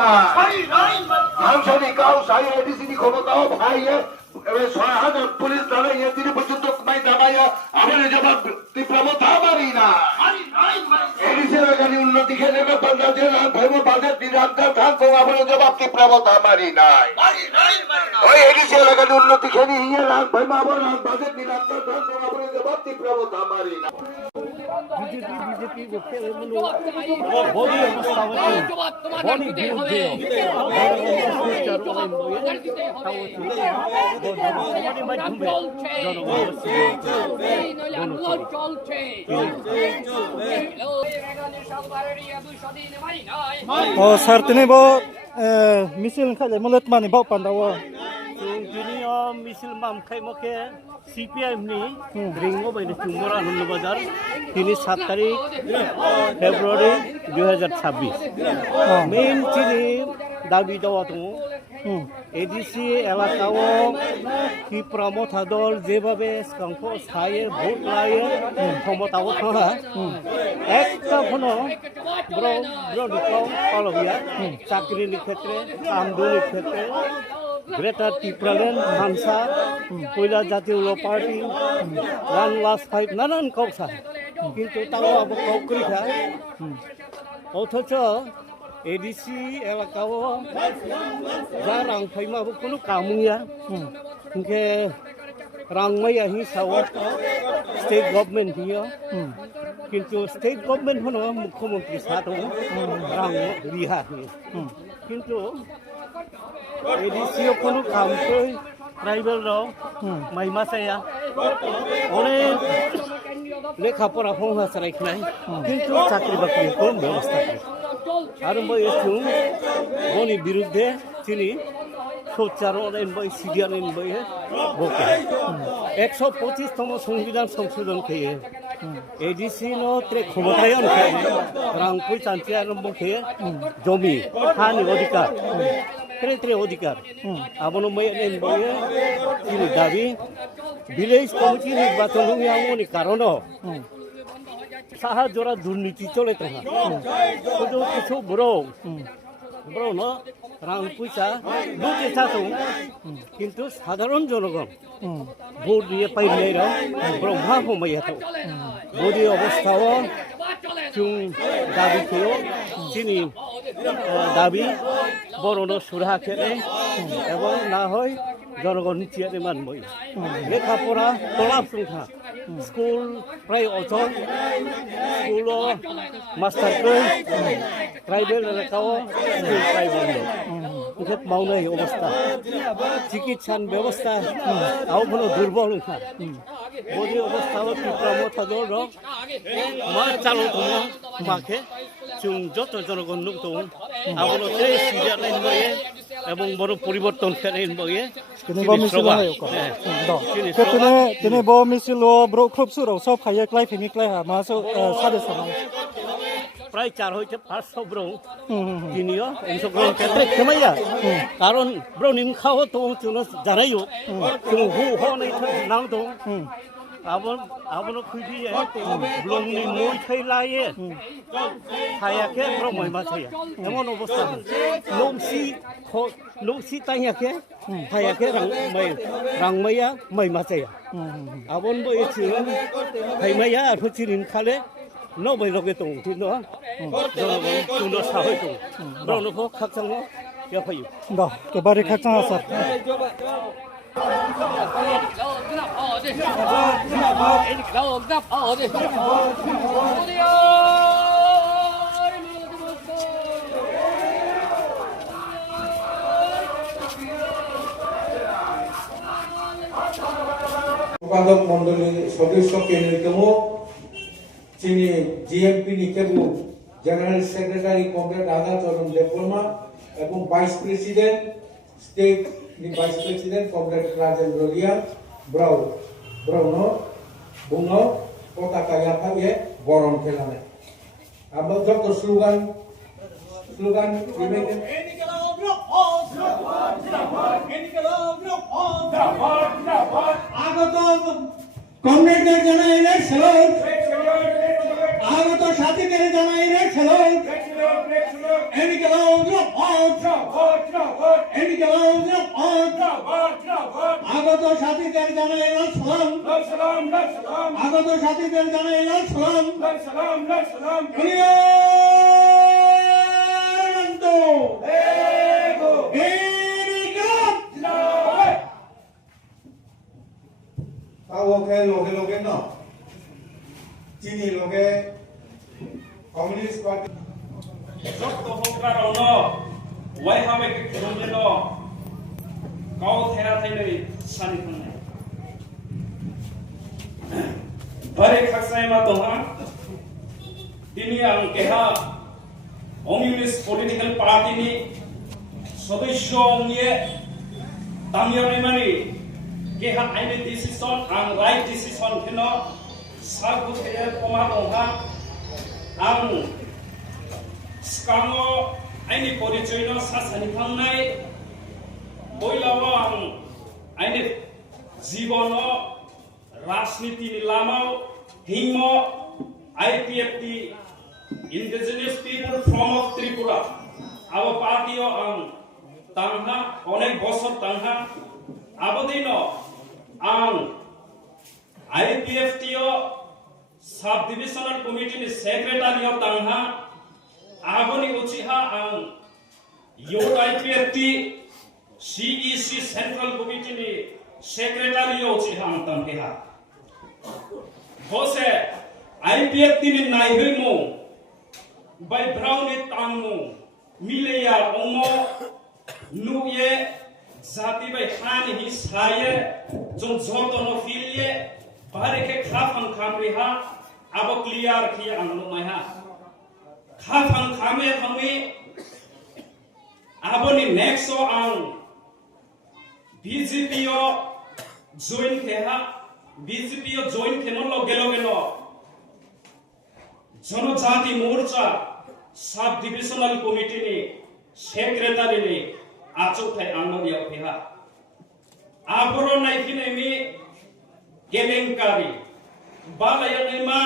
না সাংসদিক সাই এডিসিটি ক্ষমতাও ভাইয়ে ৬,০০০ পুলিশ দাঁড়াইয়া তিনি পর্যন্ত দাঁড়াইয়া আমাদের জবাব তীব্রতা মারি না এডিসির এখানে উন্নতি খেলে ভেব বাজেট নিরান্তর থাকবো আমাদের জবাব তীব্রতা মারি নাই ওই এডিসি এলাকার উন্নতি খেলে ইয়ে রাখবো আমার বাজেট নিরান্তর থাকবো আমাদের জবাব তীব্রতা মারি না BJP sar tini bo misil khaje mulut mani bo pandawo dunia misil mam khai moke CPM ni ringo baini tumora Anand Bazar তিনি 7 তারিখ ফেব্রুয়ারি 2026 মেইন তিনি দাবি দেওয়া তো এডিসি এলাকাও কি প্রমোথা দল যেভাবে সংখ্য ছায়ে ভোট লায়ে ক্ষমতাও থাকা একটা কোনো অলবিয়া চাকরির ক্ষেত্রে আমদানির ক্ষেত্রে গ্রেটার ত্রিপুরাল্যান্ড হানসা কয়লা জাতীয় পার্টি 1+5 নানান কৌশা কিন্তু তাও আবার কৌকরিখা অথচ এডিসি এলাকাও যা রাং ফাইমাবো কোনো কামুয়া ইনকে রাংমাইয়া হিসাব স্টেট গভর্নমেন্ট হিয়া কিন্তু স্টেট গভর্নমেন্ট হনো মুখ্যমন্ত্রী সাথে রাং রিহা কিন্তু এডিসিও কোনো কাম কই ট্রাইবেল রাও মাইমা চাইয়া অনেক লেখাপড়া ফোনা চালাইখাই কিন্তু চাকরি বাকরি কম ব্যবস্থা আর বনি বিরুদ্ধে তিনি সোচ্চার সিডিয়ার বকে 125তম সংবিধান সংশোধন খেয়ে এডিসি নে ক্ষমতায়ন খেয়ে রাংপুই চান্তি আরম্ভ খেয়ে জমি হানি অধিকার ত্রে অধিকার আবনো বয়ে তিনি দাবি ভিলেজ কমিটি নির্বাচন হওয়ার কারণ সাহায্যরা দুর্নীতি চলে থাকা শুধু কিছু বড় ন রাং পয়সা লুটে থাকুন কিন্তু সাধারণ জনগণ ভোট দিয়ে পাইলে ব্রহ্মা কমাইয়া থাক বডি অবস্থাও চুং দাবি খেয়েও তিনি দাবি বড় সুরা খেলে এবং না হয় জনগণ চিয়ারে মানবই লেখাপড়া তলাপ সংখ্যা স্কুল প্রায় অচল স্কুল মাস্টারকে ট্রাইবেল এলাকাও স্কুল প্রায় বন্ধ এসব মাওনাই অবস্থা চিকিৎসার ব্যবস্থা আরো দুর্বল বডি অবস্থাও তীব্রমথাদর মা চালু দङ মাকে जों যত জনগণ দङ আবনো সিরিয়াল লাইন বয়ে এবং বড় পরিবর্তন খেলেন বয়ে tini bo misil hayo ko do tini bo misil bro khop suro so phaiye klai phini klai ha ma so sade samai প্রায় 4 হইতে 500 ব্রো তিনিও অংশগ্রহণ ক্ষেত্রে খেমাইয়া কারণ ব্রো নিম খাও তো জানাইও তুমি হু হনে নাও তো আবনো খুইবিয়ে ব্লংনি মই থাইলায়ে হায়াকে ব্রো মইমা থাইয়া এমন অবস্থা লংসি তাইয়াকে হায়াকে রাংমাইয়া মইমা থাইয়া আবন বো এছি হাইমাইয়া হচিরিন খালে no bai loge tong tin no tu no sa hoi tong bro no pho khak chang no ya phai do ke bari khak chang sa সম্পাদক মন্ডলীর সদস্যকে নির্গম চিনি জিএমপি নিকেবু general secretary comrade Radha Charan Debbarma এবং vice president state vice president comrade Rajendra রিয়া ব্রাউন বুনো পতাকা ইয়াফাইয়ে বরণ খেলানে আমরা যত স্লোগান আগত কমরেডদের জানাইলে স্যালুট আগত সাথীদের জানাই রে খেলুন এদিকে এদিকে আগত সাথীদের জানাই সালাম আগত সাথীদের জানাই সালাম তাওকে লগে ন চিনি লগে communist party Dr. Hokra Rono, why have a Kilomino? Go Terra Sanitone. Very Kaksama Doha, Dinia Keha, Communist Political Party, Sodishon, Tamia Remani, Keha, any decision and right decision, Kino, Sabu Pomadoha, and Skango, any Porichino, Sasanipane, Boilawang, any Zibono, Rasniti Lamau, Himo, IPFT, indigenous people from Tripura, our party on Tangha, Onek Bosor Tangha, Abodino, and IPFTO, Subdivisional Committee Secretary of Tangha. Agoni Uchiha and UIPFT CEC Central Committee Secretary Uchiha and Tankeha. Jose IPFT in Naihimo by Brownie Tango Milea Omo Nuye Zati by Hani his higher John Zotono Filie Bareke Kafan Kamriha Abokliar Kia and Lumaha. Khafang khame thami aboni nexo ang BJP o join keha BJP o join keno logeno Janojati Morcha Sub Divisional Committee ni Secretary ni achu thai angnodia keha aboro naikine mi gelenkari balayama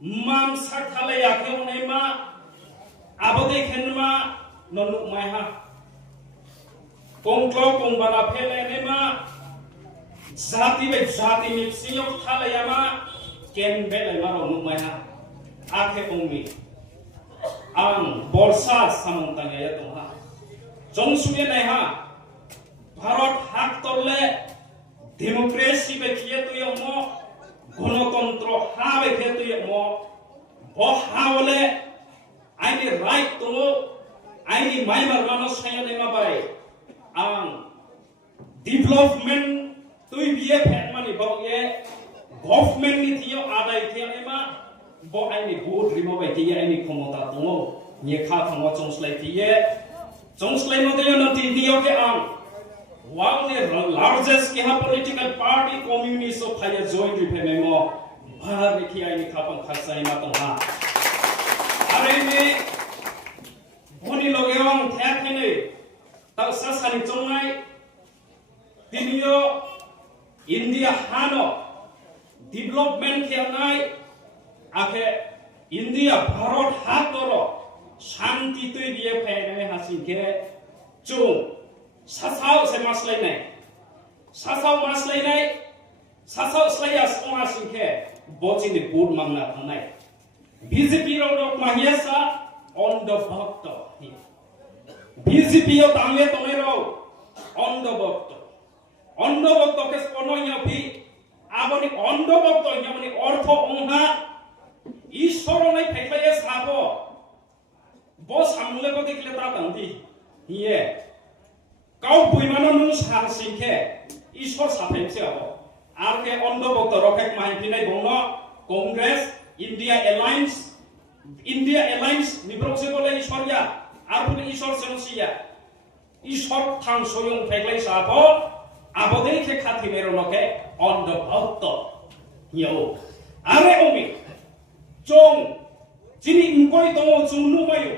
Mam sakale yakhe nema abode khenma nonu maiha kongklo kongbala phele nema jati be jati ni siyok thale yama ken be lema nonu maiha akhe ongmi ang borsa samantang ya tongha jongsuye naiha bharat hak tolle democracy be khiye tu yomo গণতন্ত্র হাবে খেতে মো বহাওলে আইনি right তো আইনি মাইমার মানুষ সাইনে মাবাই আং development তুই বিয়ে ফেট মানি বগে গভর্নমেন্ট নি থিও আদাই থিও এমা ব আইনি বহুত রিমবাই থিয়ে আইনি ক্ষমতা দङ নিয়ে খা থাঙ্গ চংসলাই থিয়ে চংসলাই মতে নতি নিয়কে আং One of the largest political party communists of Thai joined with Memo, Bharati Aini Kapang Kasai Matonga. Arene Boni Logeong Takene, Tausasani Tongai, Tinio, India Hano, Development Kianai, Ake, India Bharat Hatoro, Shanti Tuya Pene Hasinke, Chung. Sasau se maslay nay, sasau slayas omasinke, bocin di board magna tanay. BJP ro mahiasa on the bhakta. BJP yo tamle tomero on the bhakta. On the bhakta ke spono yapi, aboni on the bhakta yamani ortho ongha, ishoro nay phaiklaya sabo, bos amle ko dekhle ta tanti. Hiye. Kau puimano nung singke, ishor sapengse abo. Arke ondo bokto rokek mahipinai bono, Congress, India Alliance nibrokse bole ishorya, arpune ishor senosiya. Ishor thang soyong peglai sabo, abodei ke khati meronoke ondo bokto. Yo, are omi, jong, jini ngkoi tongo jungnu mayo.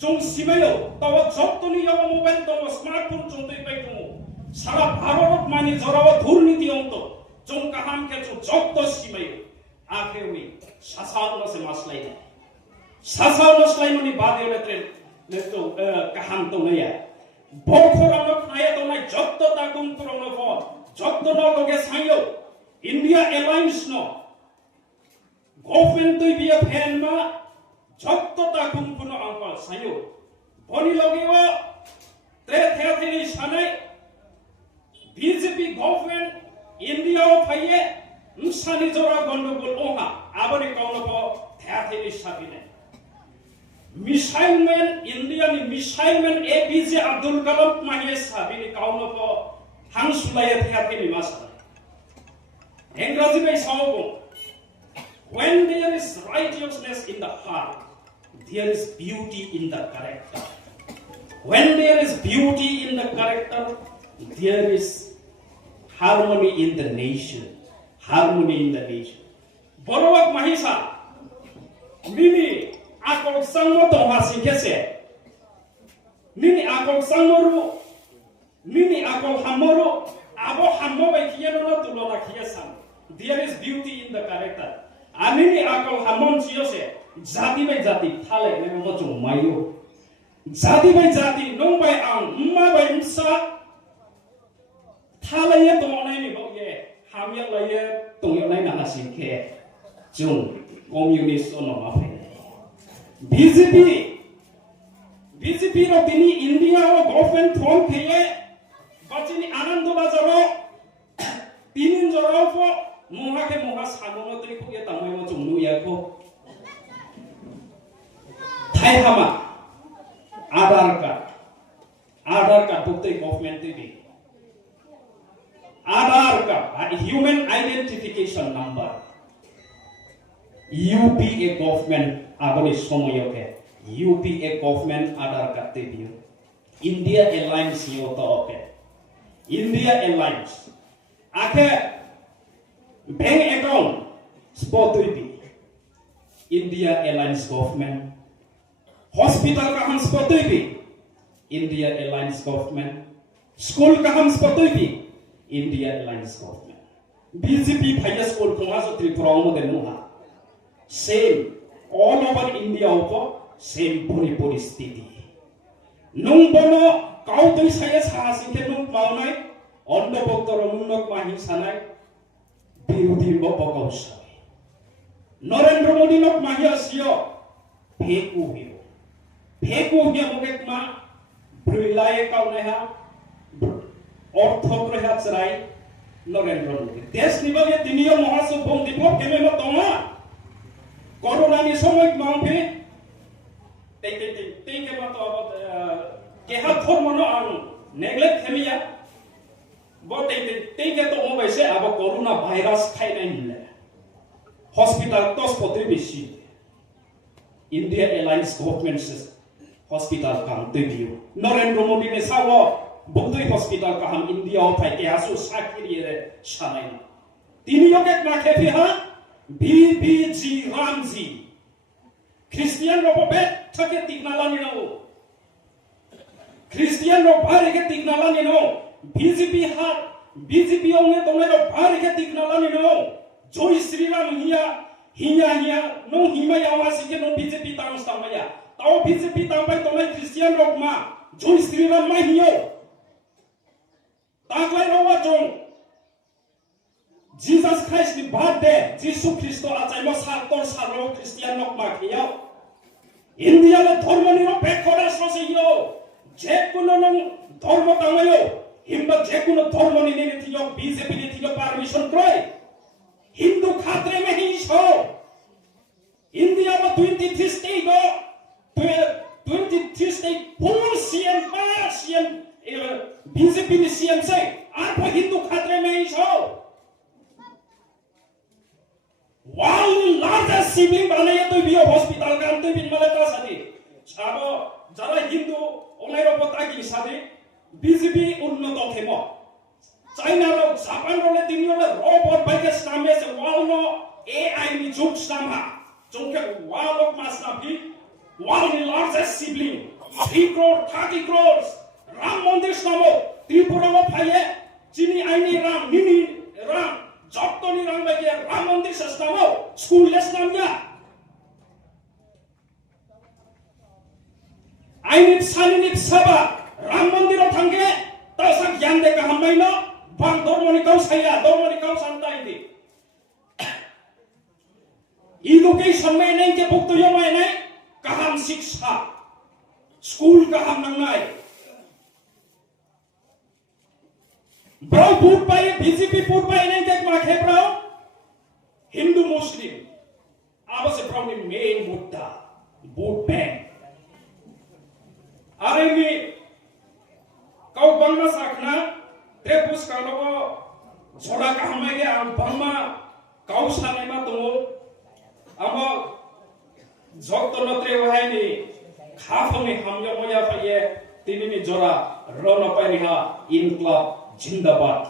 Jong simayo, tawa jotoni yawa mobile tongo smartphone jongtoi pai tongo. Sara bharot mani jorawa dhurniti onto, jong kaham ke jotto simayo. आखेवी सासावनो से मास्लाइने सासावनो स्लाइनोनि बादियो नेतो काहाम तो नया बोखोरानो खाया तो नाय जत्तो ताकुम पुरोनो फो जत्तो no लोगे सायो India Allianz no government तो बिया फैन मा जत्तो ताकुम पुनो अंकल सायो बनी लोगे वो थे सानै बीजेपी गवर्नमेंट इंडिया फाइये नसानि जरा गंडगोल ओहा आबनि काउनो थे साबिने मिसाइल मैन इंडिया नि missile man APJ Abdul Kalam माहिए साबिनि काउनो हांसुलाय थे मासा इंग्राजी में सावो when there is righteousness in the heart there is beauty in the character. When there is beauty in the character, there is harmony in the nation. Harmony in the nation. Borowak mahisa, mini akol sangmo tongha singkese, mini akol sangmoru, mini akol hamoru, abo hammo bai kiyano na tulona kiyasam. There is beauty in the character. Amini akol hamon chiyose, jati bai jati thale ne mo chung mayo. Jati by jati, no by ma by msa, Talaya Donai Niboye, Hamia Layer, Tongai Nahasike, Jung, Communist on Mafe. BJP of the India government from Kaya, but in Anando Bazaro, Pinin Zorofo, Mohake Mohas Hamotri, Yatamo to Nuyako, Taihama. Aadhaar card bukti government TV. Aadhaar card, human identification number. UPA government agoni somoyoke. UPA government Aadhaar card TV. India Airlines yoto oke. India Airlines. Ake bank account spot TV. India Airlines government. Hospital का हम स्पॉटोई भी India airlines government school का हम स्पॉटोई भी India airlines government BJP भाइया school को आज त्रिपुरा में देनु हा सेम ऑल ओवर इंडिया ऊपर सेम पूरी परिस्थिति नुं बनो काउ तो साया साहसी के नुं मावनाय अन्य बक्तर मुन्नक माही सानाय विरोधी बपकाउ साय नरेंद्र मोदी नक माही आसियो फेकु हिरो फेकु हिया मा ब्रुइलाय काउनेहा অর্থগ্রহা চরাই নরেন্দ্র মোদী দেশ নিবাগে তিনিও মহাসুভম দিবক কেমে মতমা করোনানি সময় মাউফে তেই কে মত কেহা ধর্মনো আন নেগলেক্ট হেমিয়া ব তেই কে তো মোবাইসে আব করোনা ভাইরাস খাইনাই নিলে হসপিটাল তস পত্রি বেশি ইন্ডিয়া এয়ারলাইন্স গভর্নমেন্ট हॉस्पिटल काम देवियो नरेंद्र मोदी ने सावो बुद्धि हॉस्पिटल का हम इंडिया उठाए के आसु साकिरिये रे शानाई तीनियों के माखे भी हाँ बीबीजी रामजी क्रिश्चियन लोगों पे ठगे तिकनाला नहीं हो क्रिश्चियन लोग बाहर के तिकनाला नहीं हो बीजेपी होंगे तो मेरे बाहर के तिकनाला नहीं हो जो श्रीराम हिया नो हिमा यावासी के नो बीजेपी तांस तामया ताओ बीजेपी तांबाई तो मैं क्रिश्चियन लोग मा जो श्रीराम मा हियो ताकलाई लोगा जो जीसस क्राइस्ट की बर्थडे जीसु क्रिस्तो आचार्य मो सातोर सालो क्रिश्चियन लोग मा हियो इंडिया ले धर्म निरो पेखोरा सोसे हियो जे कुनो नं धर्म तांबायो हिम्बा जे कुनो धर्म नि ने थियो बीजेपी ने थियो परमिशन क्रोय हिंदू खातरे में ही छो इंडिया में 23 स्टेट गो 23 state full CM बीजेपी ने CM से आप हिंदू खतरे में ही हो वर्ल्ड लार्जेस्ट सिविल बनाया तो भी हॉस्पिटल का तो भी मलता साथी अब जरा हिंदू ओनेरो पता की साथी बीजेपी उन्नत खेमो चाइना लोग जापान लोग दुनिया में रोबोट बाइक नामे से वालो AI नि जुग सामा जोंके वालो मासना भी one largest sibling 3 crore 30 crores Ram Mandir Samo Tripura mo phaye chini aini Ram nini Ram Joktoni rang bagi Ram Mandir sesnamo school les namanya. Ainip saninip saba Ram Mandir thangge tasak yan de kaham maino bang dormoni kau saya dormoni kau santai di. Education में नहीं के book तो यो में नहीं kaham शिक्षा school kaham nangai. Bro boot पाए BJP boot पाए नहीं के माखे bro Hindu Muslim आवाज़ से bro ने main मुद्दा boot ban आरे में kau bangma sakna trepus kalau छोड़ा kaham में गया bangma kau sana में तो ama jok to natre wahai ni khafami hamya moya paye tini ni jora rona pariha in club jindabad